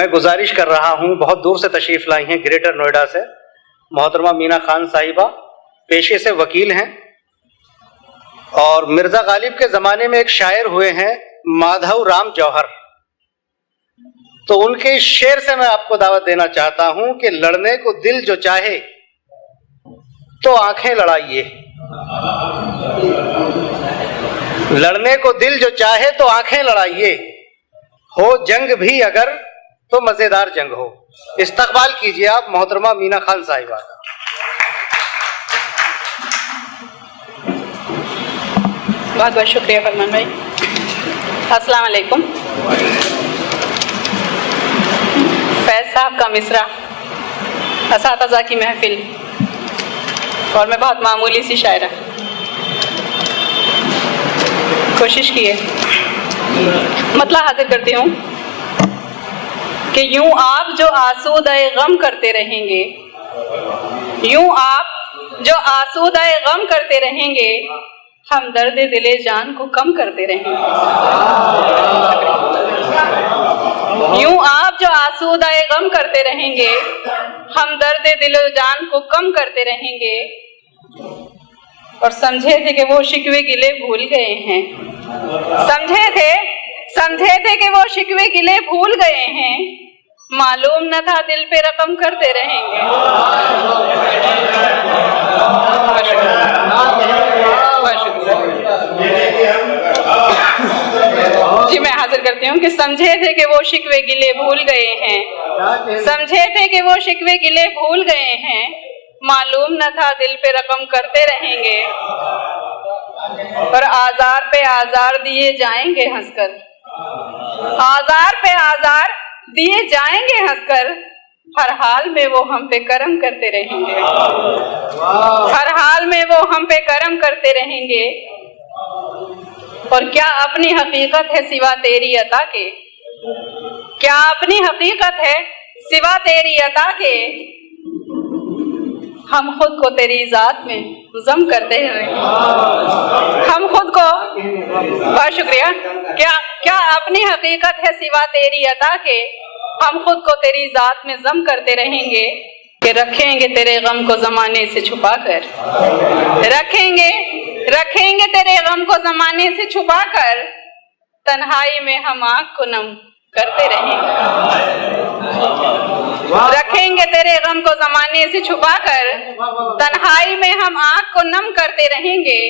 मैं गुजारिश कर रहा हूं, बहुत दूर से तशरीफ लाई हैं ग्रेटर नोएडा से मोहतरमा मीना खान साहिबा, पेशे से वकील हैं और मिर्जा गालिब के जमाने में एक शायर हुए हैं माधव राम जौहर। तो उनके इस शेर से मैं आपको दावत देना चाहता हूं कि लड़ने को दिल जो चाहे तो आंखें लड़ाइए, लड़ने को दिल जो चाहे तो आंखें लड़ाइए, हो जंग भी अगर तो मजेदार जंग हो। इस्तकबाल कीजिए आप मोहतरमा मीना खान साहिबा। बहुत बहुत शुक्रिया फरमान भाई। अस्सलाम वालेकुम। फैज साहब का मिसरा, असातिज़ा की महफिल और मैं बहुत मामूली सी शायरा। कोशिश की है, मतलब हाजिर करती हूँ कि यूं आप जो आसूदाए गम करते रहेंगे, यूं आप जो आसूदाए गम करते रहेंगे, हम दर्द दिले जान को कम करते रहेंगे। यूं आप जो आसूदाए गम करते रहेंगे, हम दर्द दिले जान को कम करते रहेंगे। और समझे थे कि वो शिकवे गिले भूल गए हैं, समझे थे कि वो शिकवे गिले भूल गए हैं, मालूम न था दिल पे रकम करते रहेंगे। जी मैं हाजिर करती हूँ कि समझे थे कि वो शिकवे गिले भूल गए हैं, समझे थे कि वो शिकवे गिले भूल गए हैं, मालूम न था दिल पे रकम करते रहेंगे। और आजार पे आजार दिए जाएंगे हंसकर, आजार पे आजार दिए जाएंगे हंसकर, हर हाल में वो हम पे करम करते रहेंगे, हर हाल में वो हम पे करम करते रहेंगे। और क्या अपनी हकीकत है सिवा तेरी अता के, क्या अपनी हकीकत है सिवा तेरी अता के, हम खुद को तेरी जात में जम करते रहेंगे, हम खुद को। बहुत शुक्रिया। क्या अपनी हकीकत है सिवा तेरी अता के, हम खुद को तेरी जात में जम करते रहेंगे। कि रखेंगे तेरे गम को जमाने से छुपा कर, रखेंगे तेरे गम को जमाने से छुपा कर, तन्हाई में हम आँख को नम करते रहेंगे। रखेंगे तेरे गम को जमाने से छुपा कर, तन्हाई में हम आँख को नम करते रहेंगे।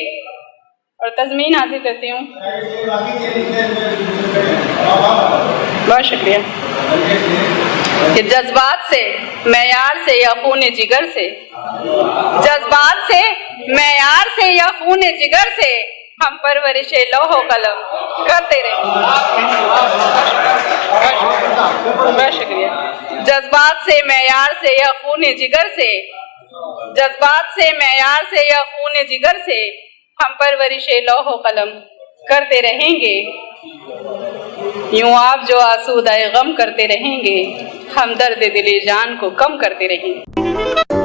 और तज़मीन हासिल करती हूँ। बहुत शुक्रिया। कि जज्बात से, मेयार से या खून जिगर से, जज्बात से, मेयार से या खून जिगर से, हम परवरिशे लौहो कलम करते रहेंगे। बहुत शुक्रिया। जज्बात से, मेयार से या खून जिगर से, जज्बात से, मेयार से या खून जिगर से, हम परवरिशे लौहो कलम करते रहेंगे। यूं आप जो आसूदाए गम करते रहेंगे, हम दर्द दिले जान को कम करते रहेंगे।